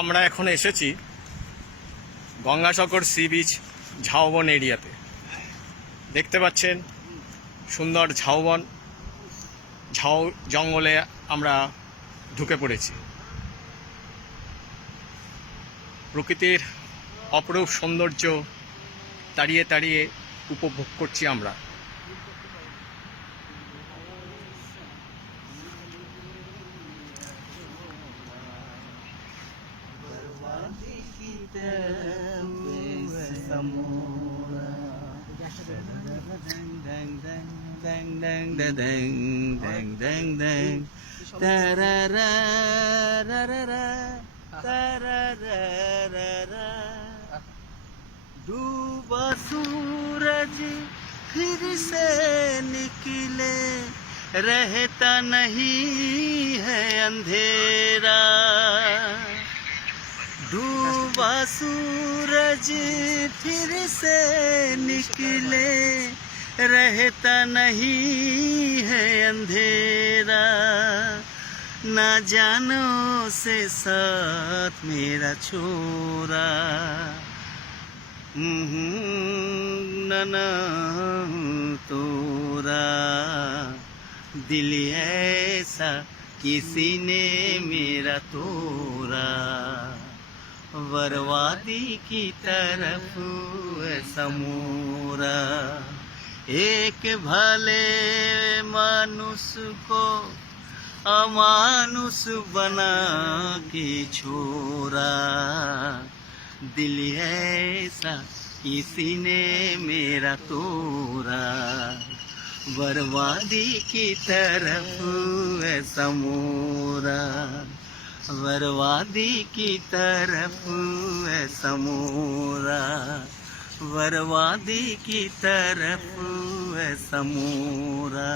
আমরা এখন এসেছি গঙ্গাসাগর সি বিচ ঝাউবন এরিয়াতে। দেখতে পাচ্ছেন সুন্দর ঝাউবন, ঝাউ জঙ্গলে আমরা ঢুকে পড়েছি। প্রকৃতির অপরূপ সৌন্দর্য তাড়িয়ে তাড়িয়ে উপভোগ করছি আমরা। डूबा सूरज फिर से निकले, रहता नहीं है अंधेरा। डूबा सूरज फिर से निकले, रहता नहीं है अंधेरा। ना जानो से साथ मेरा छोरा, नना तोरा। दिल ऐसा किसी ने मेरा तोरा, बर्बादी की तरफ समोरा। एक भले मानुष को अमानुष बना के छोरा। दिल ऐसा किसी ने मेरा तोरा, बर्बादी की तरफ समोरा। बर्बादी की तरफ समोरा, बर्बादी की तरफ समोरा।